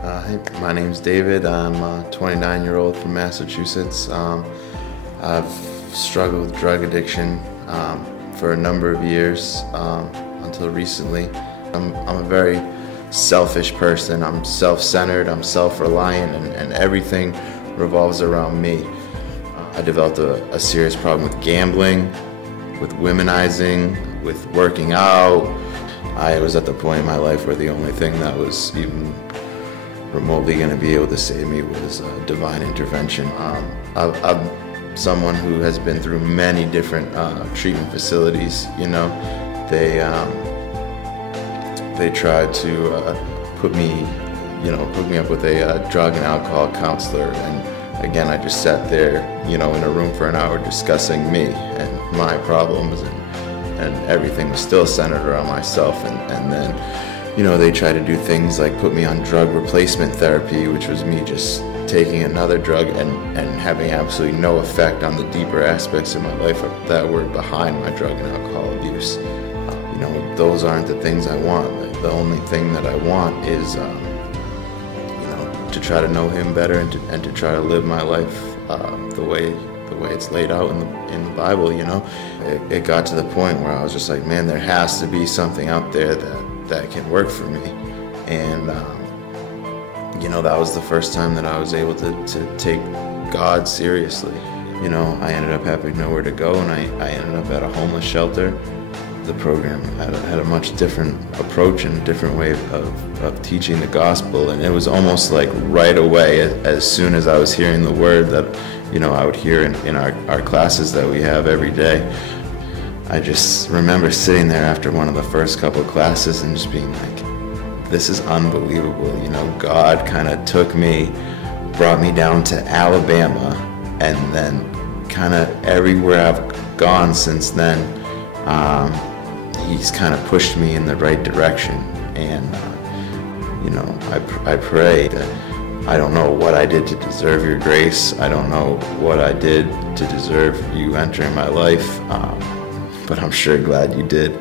Hey, my name's David. I'm a 29-year-old from Massachusetts. I've struggled with drug addiction for a number of years until recently. I'm a very selfish person. I'm self-centered, I'm self-reliant, and everything revolves around me. I developed a serious problem with gambling, with womanizing, with working out. I was at the point in my life where the only thing that was even remotely going to be able to save me was divine intervention. I'm someone who has been through many different treatment facilities. You know, they tried to put me up with a drug and alcohol counselor, and again, I just sat there, in a room for an hour discussing me and my problems, and everything was still centered around myself. And then, they tried to do things like put me on drug replacement therapy, which was me just taking another drug and having absolutely no effect on the deeper aspects of my life that were behind my drug and alcohol abuse. Those aren't the things I want. Like, the only thing that I want is, to try to know Him better and to try to live my life the way it's laid out in the Bible. It got to the point where I was just like, man, there has to be something out there that can work for me. And that was the first time that I was able to take God seriously. I ended up having nowhere to go, and I ended up at a homeless shelter. The program had a much different approach and a different way of teaching the gospel, and it was almost like right away, as soon as I was hearing the word that I would hear in our classes that we have every day. I just remember sitting there after one of the first couple of classes and just being like, this is unbelievable. God kind of took me, brought me down to Alabama, and then kind of everywhere I've gone since then, He's kind of pushed me in the right direction. And I pray that I don't know what I did to deserve your grace. I don't know what I did to deserve you entering my life, but I'm sure glad you did.